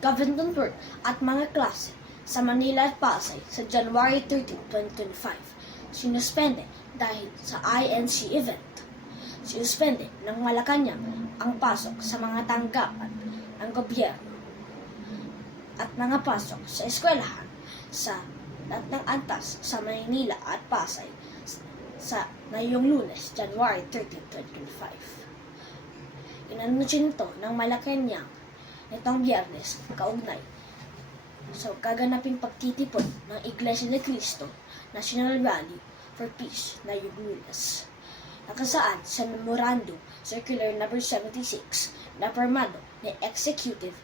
government work at mga klase sa Manila at Pasay sa January 13, 2025. Sinuspende dahil sa INC event. Sinuspende ng Malacanang ang pasok sa mga tanggapan ng gobyerno at mga pasok sa eskwelahan sa lahat ng antas sa Manila at Pasay sa ngayong Lunes, January 13, 2025. Inanunsyo nito ng Malacanang nitong Biyernes kaugnay sa kaganaping pagtitipon ng Iglesia ni Cristo National Rally for Peace na Lunes. Nakasaad sa Memorandum Circular No. 76 na pirmado ni Executive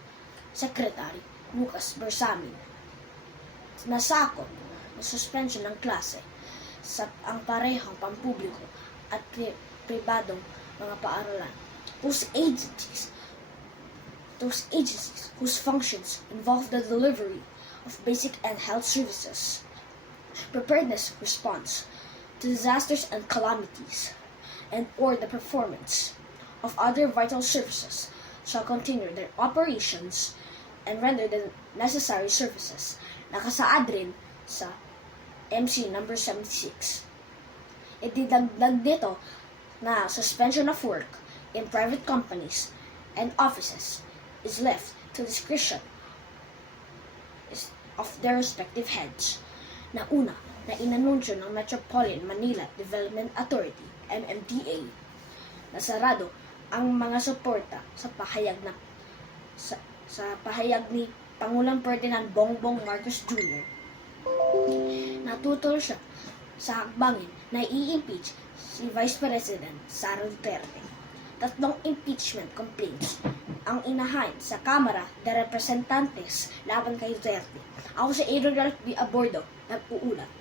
Secretary Lucas Bersamin. Nasakop ng suspension ng klase sa ang parehong pampubliko at pribadong mga paaralan. Those agencies whose functions involve the delivery of basic and health services, preparedness response to disasters and calamities, and or the performance of other vital services shall continue their operations and render the necessary services. Nakasaad rin sa MC No. 76. Ididagdag dito na suspension of work in private companies and offices is left to discretion of their respective heads. Na una, na inanunsyo ng Metropolitan Manila Development Authority, MMDA, na sarado ang mga suporta sa pahayag ni Pangulong Ferdinand Bongbong Marcos Jr. Natutol siya sa hakbangin na i-impeach si Vice President Sara Duterte. 3 impeachment complaints ang inahain sa Kamara de Representantes laban kay Duterte. Ako si Adrian B. Abordo, nag-uulat.